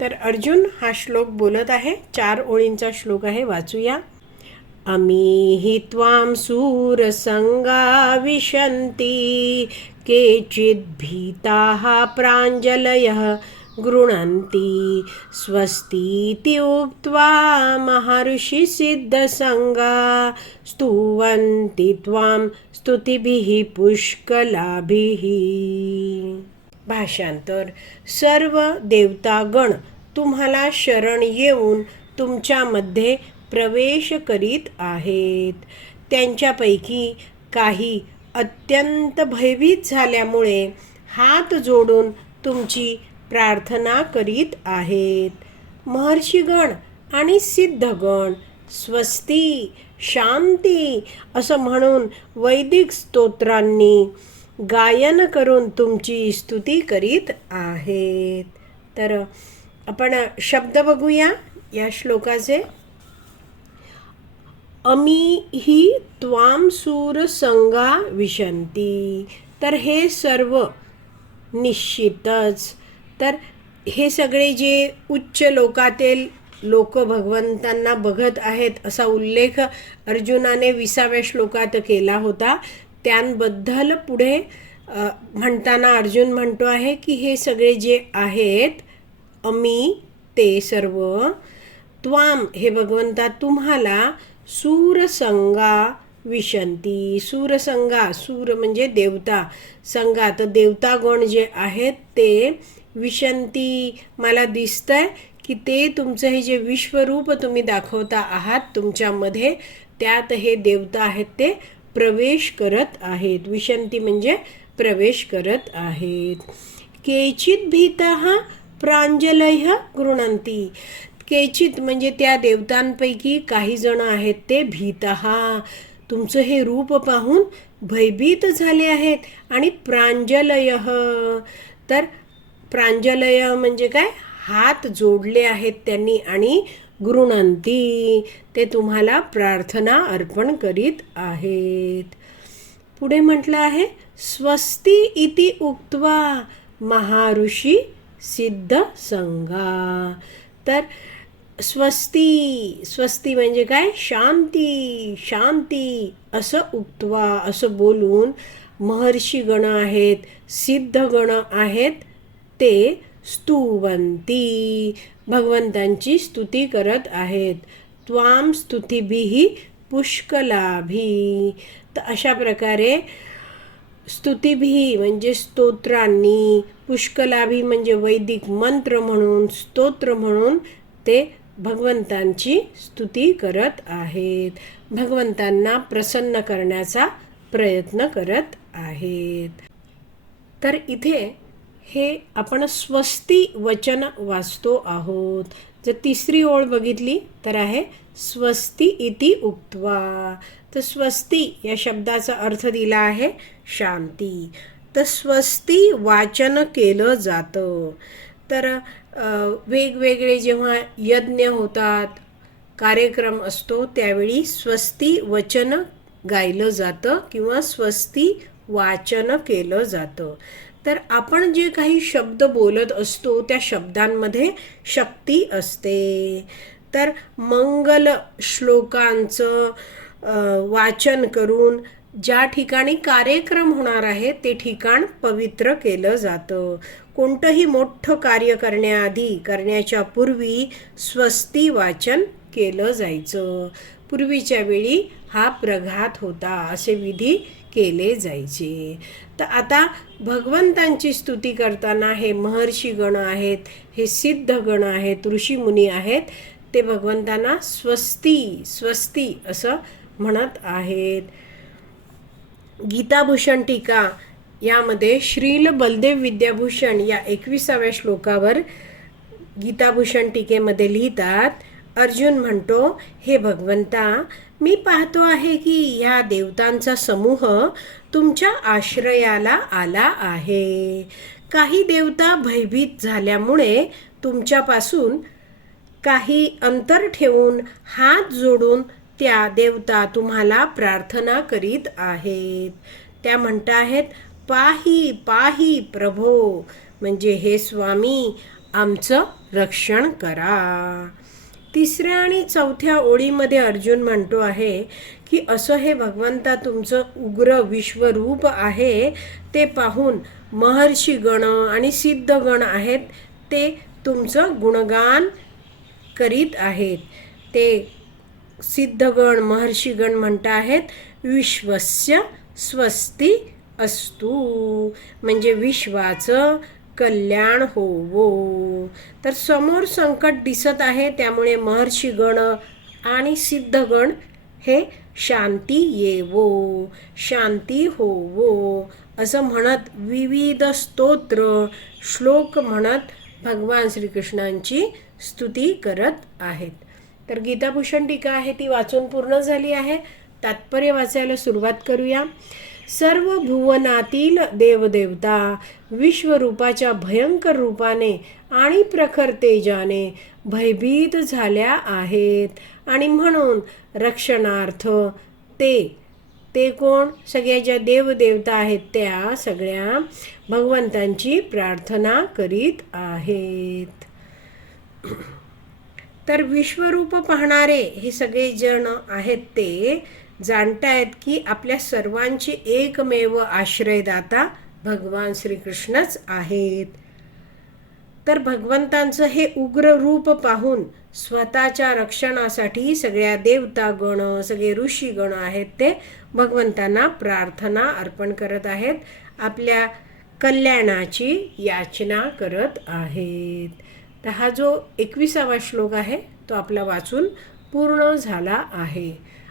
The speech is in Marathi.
तर अर्जुन हा श्लोक बोलत आहे. चार ओळींचा श्लोक आहे वाचूया. अमी हि त्वां सूरसंगा विशन्ति केचिद्भीताः प्राञ्जलयः गृह्णन्ति स्वस्तीति उक्त्वा महर्षि सिद्धसङ्गा स्तुवन्ति त्वां स्तुतिभिः पुष्कलाभिः। भाषांतर. सर्व देवतागण तुम्हाला शरण येऊन तुमच्यामध्ये प्रवेश करीत आहेत. त्यांच्यापैकी काही अत्यंत भयभीत झाल्यामुळे हात जोडून तुमची प्रार्थना करीत आहेत. महर्षीगण आणि सिद्धगण स्वस्ती शांती असं म्हणून वैदिक स्तोत्रांनी गायन करून तुमची स्तुती करीत आहेत. तर आपण शब्द बघूया या श्लोकाचे. अमी ही त्वाम सूर संगा विशंती. तर हे सर्व निश्चितच. तर हे सगळे जे उच्च लोकातील लोक भगवंतांना बघत आहेत असा उल्लेख अर्जुनाने विसाव्या श्लोकात केला होता. त्यांबद्दल पुढे म्हणताना अर्जुन म्हणतो आहे की हे सगळे जे आहेत अमी ते सर्व त्वाम हे भगवंता तुम्हाला सूरसंगा विशंती. सूरसंगा सूर म्हणजे देवता. संगा तर देवतागण जे आहेत ते विशंती. मला दिसतंय की ते तुमचं हे जे विश्वरूप तुम्ही दाखवता आहात तुमच्यामध्ये त्यात हे देवता आहेत ते प्रवेश करत आहेत. विशंती म्हणजे प्रवेश करत आहेत. केचित भीता प्रांजलय गृणंती केचित म्हणजे त्या देवतांपैकी काही जण आहेत ते भीतहा तुमचं हे रूप पाहून भयभीत झाले आहेत आणि प्रांजलय तर प्रांजलय म्हणजे काय? हात जोडले आहेत त्यांनी आणि गृणंती ते तुम्हाला प्रार्थना अर्पण करीत आहेत. पुढे म्हटलं आहे स्वस्ती इति उक्त्वा महाऋषी सिद्ध संगा. तर स्वस्ती स्वस्ती म्हणजे काय? शांती शांती असं उक्त्वा असं बोलून महर्षी गण आहेत सिद्ध गण आहेत ते स्तुवंती. भगवंतांची स्तुती करत आहेत. त्वाम स्तुतीभिही पुष्कलाभी. तर अशा प्रकारे स्तुतीभी म्हणजे स्तोत्रांनी पुष्कलाभी म्हणजे वैदिक मंत्र म्हणून स्तोत्र म्हणून ते भगवंतांची स्तुती करत आहेत. भगवंतांना प्रसन्न करण्याचा प्रयत्न करत आहेत. तर इथे हे आपण स्वस्ती वचन वाचतो आहोत. जर तिसरी ओळ बघितली तर आहे स्वस्ती इति उक्त्वा. तर स्वस्ती या शब्दाचा अर्थ दिला आहे शांती. तर स्वस्ती वाचन केलं जातं. तर वेगवेगळे जेव्हा यज्ञ होतात कार्यक्रम असतो त्यावेळी स्वस्ती वचन गायलं जातं किंवा स्वस्ती वाचन केलं जातं. तर आपण जे काही शब्द बोलत असतो त्या शब्दांमध्ये शक्ती असते. तर मंगल श्लोकांचं वाचन करून ज्या ठिकाणी कार्यक्रम होणार आहे ते ठिकाण पवित्र केलं जातं. कोणतंही मोठं कार्य करण्याआधी करण्याच्या पूर्वी स्वस्ती वाचन केलं जायचं. पूर्वीच्या वेळी हा प्रघात होता असे विधी केले जायचे. तर आता भगवंतांची स्तुती करताना हे महर्षी गण आहेत हे सिद्ध गण आहेत ऋषीमुनी आहेत ते भगवंतांना स्वस्ती स्वस्ती असं म्हणत आहेत. गीताभूषण टीका यामध्ये श्रील बलदेव विद्याभूषण या एकविसाव्या श्लोकावर गीताभूषण टीकेमध्ये लिहितात अर्जुन म्हणतो हे भगवंता मी पाहतो आहे की ह्या देवतांचा समूह तुमच्या आश्रयाला आला आहे. काही देवता भयभीत झाल्यामुळे तुमच्यापासून काही अंतर ठेवून हात जोडून त्या देवता तुम्हाला प्रार्थना करीत आहेत. त्या म्हणत आहेत पाही पाही प्रभो म्हणजे हे स्वामी आमचं रक्षण करा. तिसऱ्या आणि चौथ्या ओळीमध्ये अर्जुन म्हणतो आहे की असं हे भगवंता तुमचं उग्र विश्वरूप आहे. ते पाहून महर्षीगण आणि सिद्ध गण आहेत. ते तुमचं गुणगान करीत आहेत. ते सिद्धगण महर्षीगण म्हणत आहेत विश्वस्य स्वस्ती असतू. म्हणजे विश्वाचं कल्याण होवो. तर समोर संकट दिसत आहे त्यामुळे महर्षी गण आणि सिद्धगण हे शांती येवो. शांती होवो असं म्हणत विविध स्तोत्र श्लोक म्हणत भगवान श्रीकृष्णांची स्तुती करत आहेत. तर गीताभूषण टीका आहे ती वाचून पूर्ण झाली आहे. तात्पर्य वाचायला सुरुवात करूया. सर्व भुवनातील देवदेवता विश्वरूपाच्या भयंकर रूपाने आणि प्रखर तेजाने भयभीत झाल्या आहेत. आणि म्हणून रक्षणार्थ ते ते कोण? सगळ्या ज्या देवदेवता आहेत त्या सगळ्या भगवंतांची प्रार्थना करीत आहेत. तर विश्वरूप पाहणारे हे सगळे जण आहेत ते जाणतायत की आपल्या सर्वांची एकमेव आश्रयदाता भगवान श्रीकृष्णच आहेत. तर भगवंतांचं हे उग्र रूप पाहून स्वतःच्या रक्षणासाठी सगळ्या देवता गण सगळे ऋषीगण आहेत ते भगवंतांना प्रार्थना अर्पण करत आहेत. आपल्या कल्याणाची याचना करत आहेत. तर हा जो एकविसावा श्लोक आहे तो आपला वाचून पूर्ण झाला आहे.